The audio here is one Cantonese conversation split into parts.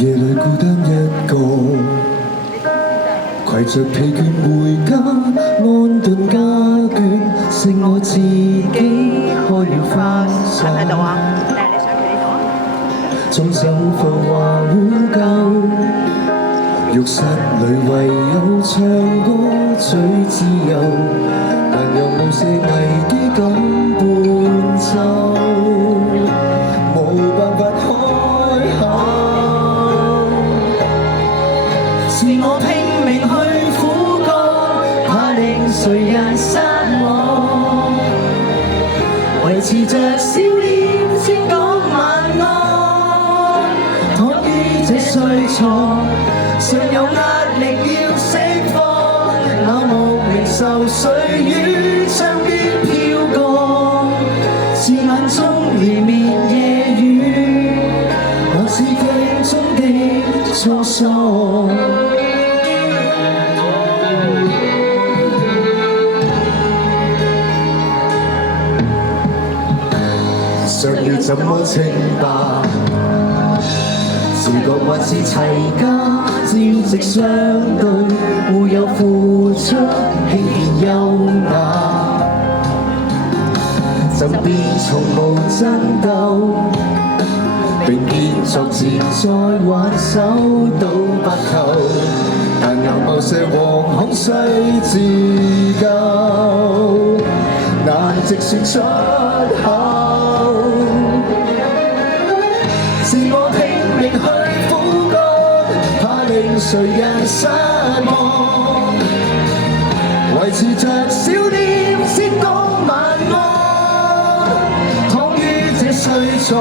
夜裏孤單一個，攜着疲倦回家，安頓家眷，剩我自己開了花傘。喺度啊？定係你上佢呢度啊？縱手浮華污舊，浴室裏唯有唱歌最自由，但又無些危機感伴奏，冇辦法開口。是我拼命去苦幹，怕令誰人失望，維持着笑臉先講晚安。躺於這睡床，尚有壓力要釋放，那莫名愁緒於窗邊飄降，是眼中連綿夜雨，還是鏡中的滄桑。尚要怎麼稱霸？自覺還是齊家，朝夕相對，互有付出，輕便優雅。身邊從無爭鬥，並肩作戰再挽手到白頭，但有某些惶恐需自救，難直説出口。是我拼命去苦幹，怕令誰人失望，維持着笑臉先講晚安。躺於這睡床，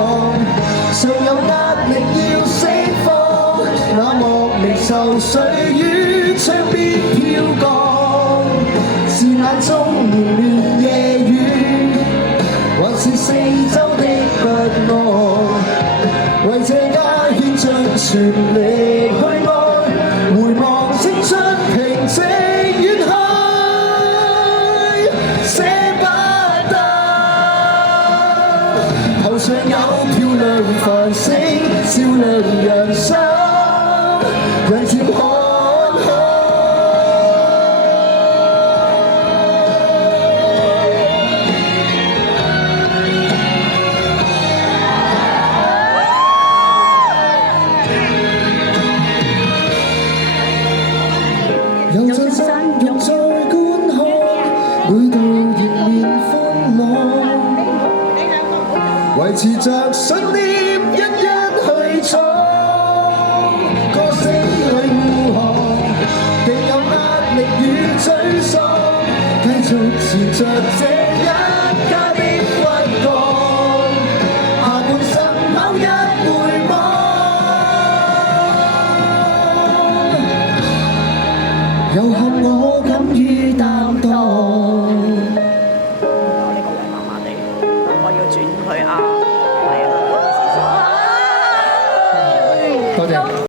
尚有壓力要釋放，那莫名愁緒於窗邊飄降，是眼中連綿夜雨，還是四周的不安。為這家獻盡全力去愛，回望青春平靜遠去，捨不得。頭上有漂亮繁星，照亮人生，人漸看開。有真心用在觀看，每道迎面歡樂，維持着信念，一一去闖。歌聲裏護航，定有壓力與沮喪，繼續纏着這